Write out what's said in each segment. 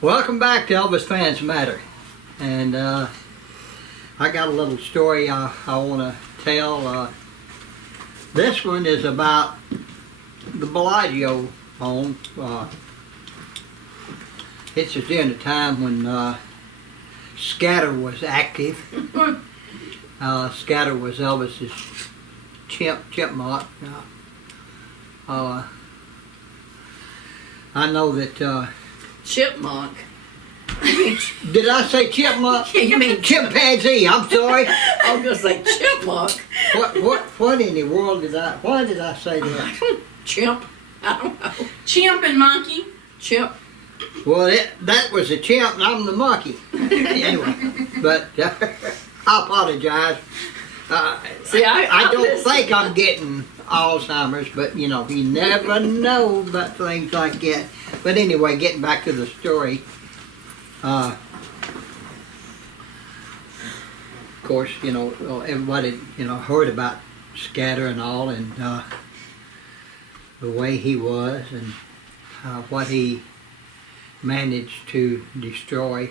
Welcome back to Elvis Fans Matter, and I got a little story I want to tell. This one is about the Bellagio home. It's during the time when Scatter was active. Scatter was Elvis's chipmunk. I know that. Chipmunk. Did I say chipmunk? You mean chimpanzee? I'm sorry. I was gonna say chipmunk. What in the world did I? Why did I say that? Chimp. I don't know. Chimp and monkey. Chimp. Well, that was a chimp, and I'm the monkey. Anyway, but I apologize. See, I don't think I'm getting Alzheimer's, but you know, you never know about things like that. But anyway, getting back to the story. Of course, you know, everybody, you know, heard about Scatter and all, and the way he was, and what he managed to destroy.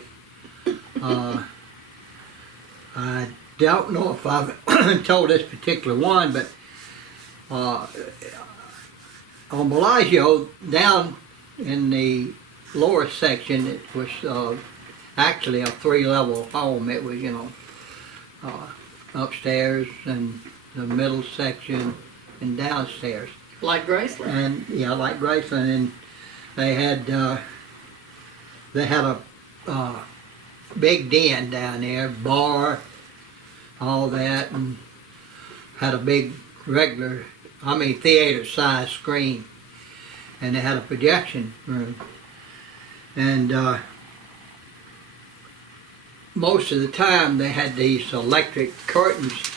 I don't know if I've told this particular one, but on Bellagio, down in the lower section, it was actually a 3-level home. It was, you know, upstairs and the middle section and downstairs. Like Graceland. And yeah, like Graceland, and they had a big den down there, bar, all that, and had a big regular, theater-sized screen, and they had a projection room. And most of the time they had these electric curtains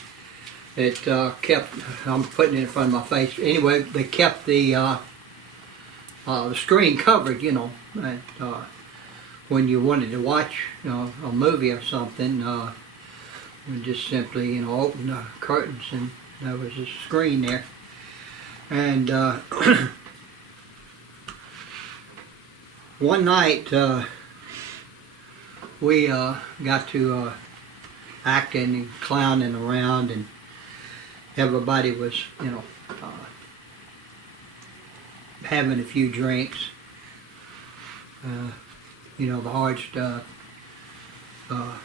that kept, I'm putting it in front of my face, anyway, they kept the screen covered, you know, and, when you wanted to watch, you know, a movie or something, you just simply, you know, open the curtains and there was a screen there. And one night we got to acting and clowning around, and everybody was, you know, having a few drinks. You know, the hard stuff. I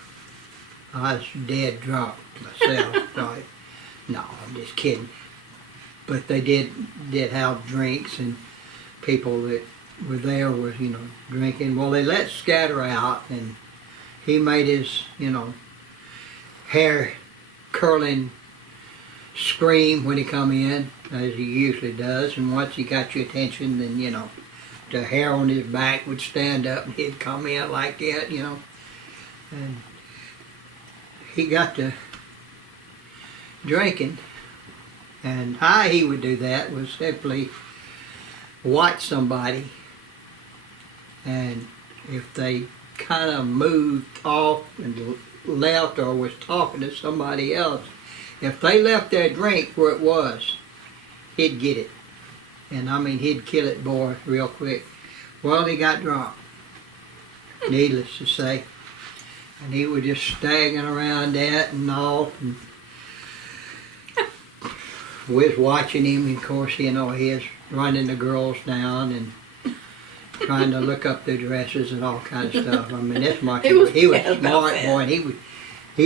was dead drunk myself, right? No, I'm just kidding. But they did have drinks, and people that were there were, you know, drinking. Well, they let Scatter out, and he made his, you know, hair curling scream when he come in, as he usually does. And once he got your attention, then, you know, the hair on his back would stand up and he'd come in like that, you know. And he got to drinking, and how he would do that was simply watch somebody, and if they kind of moved off and left or was talking to somebody else, if they left their drink where it was, he'd get it. And he'd kill it, boy, real quick. Well, he got drunk, needless to say. And he was just staggering around that and all. And we was watching him, and of course, you know, he was running the girls down and trying to look up their dresses and all kind of stuff. That's much. He was smart, boy, and he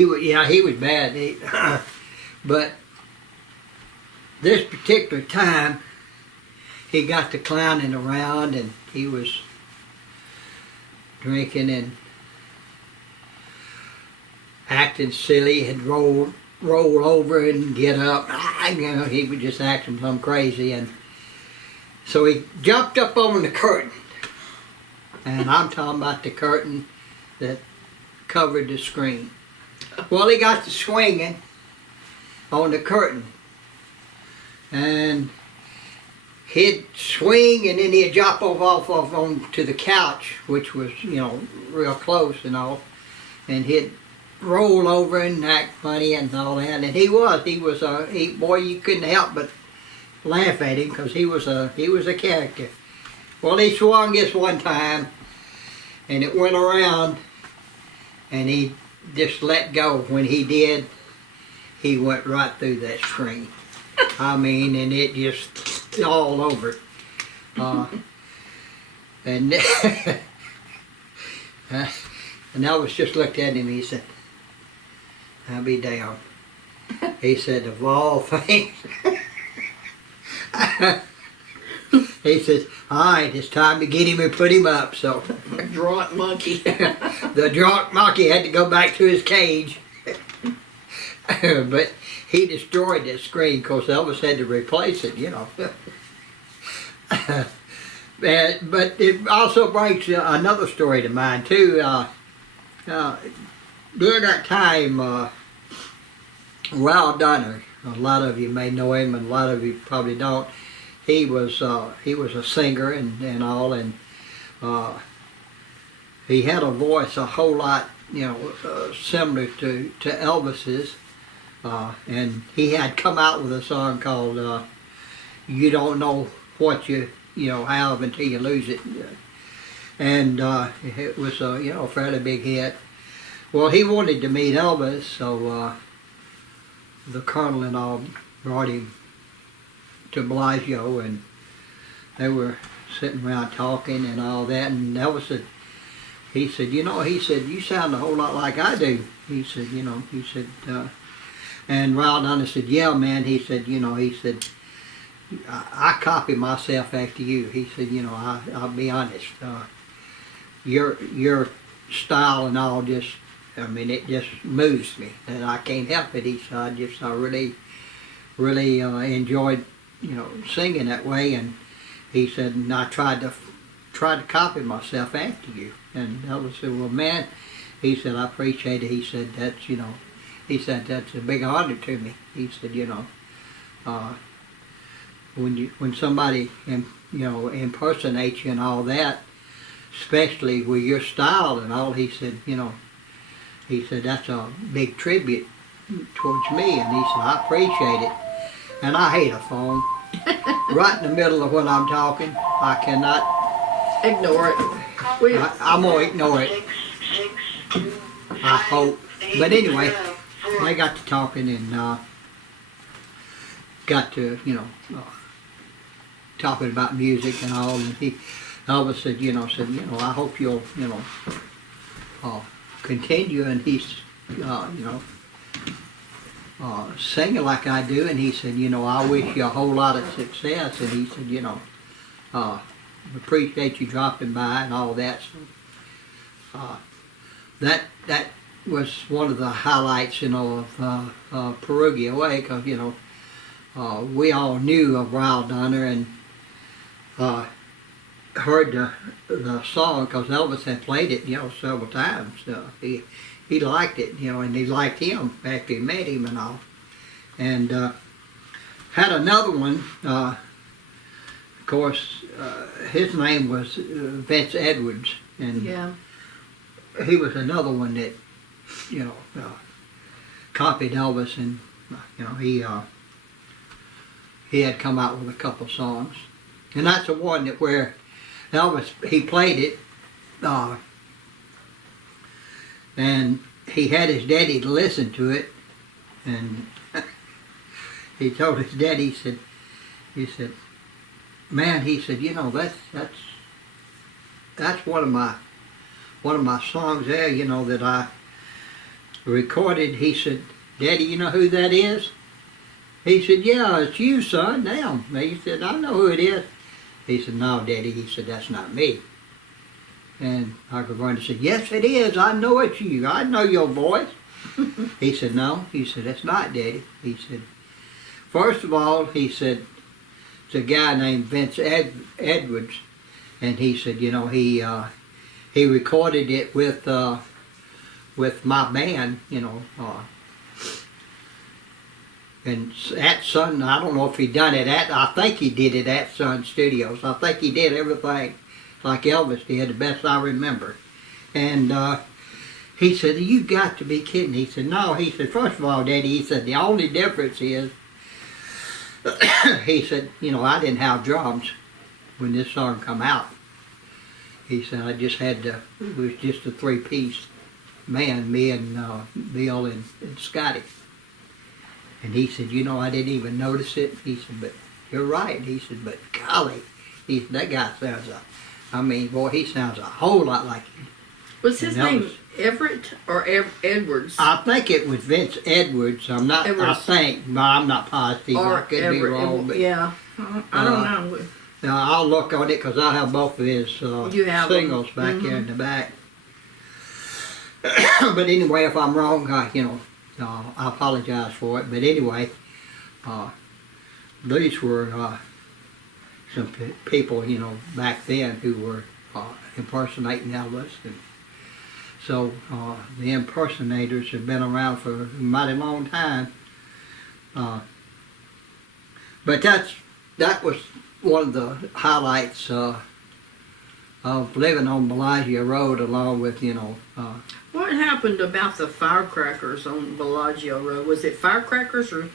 was bad. But this particular time, he got to clowning around, and he was drinking and acting silly. He'd roll over and get up. You know, he was just acting something crazy, and so he jumped up on the curtain, and I'm talking about the curtain that covered the screen. Well, he got to swinging on the curtain, and he'd swing, and then he'd drop off onto the couch, which was, you know, real close and all, and he'd roll over and act funny and all that. And boy, you couldn't help but laugh at him, because he was a character. Well, he swung this one time, and it went around, and he just let go. When he did, he went right through that screen. I mean, and it just all over. And and Elvis just looked at him. He said, "I'll be damned." He said, "Of all things," he says, "All right, it's time to get him and put him up." So Drunk monkey. the drunk monkey had to go back to his cage. But he destroyed that screen because Elvis had to replace it, you know. But it also brings another story to mind too. During that time, Ralph Donner, a lot of you may know him, and a lot of you probably don't. He was a singer and all, and he had a voice a whole lot, you know, similar to Elvis's. And he had come out with a song called "You Don't Know What You Have Until You Lose It," and it was a fairly big hit. Well, he wanted to meet Elvis, so the Colonel and all brought him to Bellagio, and they were sitting around talking and all that. And Elvis said, he said, "You sound a whole lot like I do." He said, and Ralph Donner said, "Yeah, man." He said, I copy myself after you. He said, I'll be honest. Your style and all just, it just moves me, and I can't help it. He said, I really enjoyed, singing that way. And he said, and I tried to copy myself after you. And Elvis said, "Well, man," he said, "I appreciate it." He said, "That's a big honor to me." He said, when somebody impersonates you and all that, especially with your style and all, he said, "That's a big tribute towards me." And he said, "I appreciate it." And I hate a phone. Right in the middle of when I'm talking, I cannot Ignore it. I'm gonna ignore it. I hope. But anyway, they got to talking and got to talking about music and all. And Elvis said, "I hope you'll continue." And he's singing like I do. And he said, "I wish you a whole lot of success." And he said, "Appreciate you dropping by and all that." So that was one of the highlights, of Perugia Way, because we all knew of Ralph Donner and heard the song because Elvis had played it, several times. He liked it, and he liked him after he met him and all. And had another one. Of course, his name was Vince Edwards, and Yeah. he was another one that, copied Elvis, and he had come out with a couple songs, and that's the one that where Elvis, he played it, and he had his daddy to listen to it, and he told his daddy, he said, "Man," he said, that's one of my songs there, that I recorded." He said, "Daddy, you know who that is?" He said, "Yeah, it's you, son." Damn. He said, "I know who it is." He said, "No, Daddy," he said, "that's not me." And Uncle Vernon said, "Yes, it is. I know it's you. I know your voice." He said, "No." He said, "That's not, Daddy." He said, "First of all," he said, "it's a guy named Vince Edwards." And he said, he recorded it with my band, and at Sun, I don't know if he done it I think he did it at Sun Studios. I think he did everything like Elvis did, the best I remember. And he said, "You got to be kidding." He said, "No." He said, "First of all, Daddy," he said, "the only difference is," he said, "I didn't have drums when this song come out." he said, I just had to, it was just a three-piece man, me and Bill and Scotty. And he said, you know, I didn't even notice it. He said, but you're right. He said, but golly, he said, that guy sounds boy, he sounds a whole lot like you. Was his name Everett or Edwards? I think it was Vince Edwards. I'm not, Edwards. I think, but I'm not positive. Or I could be Everett, wrong. But, yeah. I don't know. now, I'll look on it because I have both of his You have singles back there in the back. But anyway, if I'm wrong, I apologize for it. But anyway, these were some people, you know, back then who were impersonating Elvis. And so the impersonators have been around for a mighty long time. But that was one of the highlights of living on Bellagio Road, along with, you know. What happened about the firecrackers on Bellagio Road? Was it firecrackers or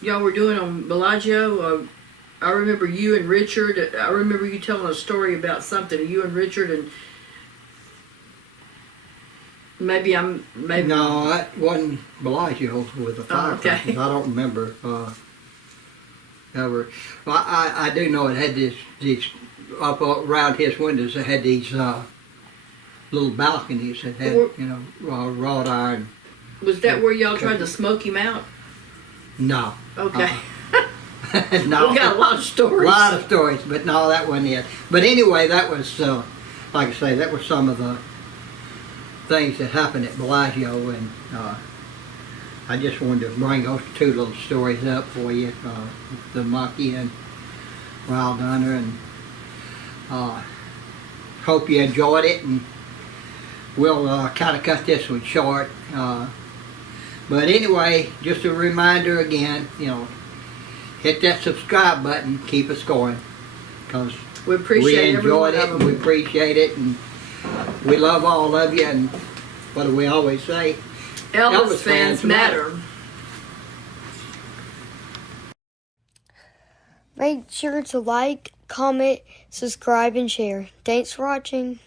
y'all were doing on Bellagio? I remember you and Richard. I remember you telling a story about something. You and Richard and maybe. No, that wasn't Bellagio with the firecrackers. Okay. I don't remember ever. Well, I do know it had these up around his windows. It had these little balconies that had, you know, wrought iron. Was that where y'all tried to smoke him out? No. Okay. No. We got a lot of stories. A lot of stories, but no, that wasn't it. But anyway, that was, like I say, that was some of the things that happened at Bellagio, and I just wanted to bring those two little stories up for you, the monkey and Wild Hunter, and hope you enjoyed it, and we'll kind of cut this one short. But anyway, just a reminder again, you know, hit that subscribe button, keep us going, because We appreciate we enjoyed every one it, of and we them. appreciate it, and we love all of you, and what do we always say? Elvis fans matter. Make sure to like, comment, subscribe, and share. Thanks for watching.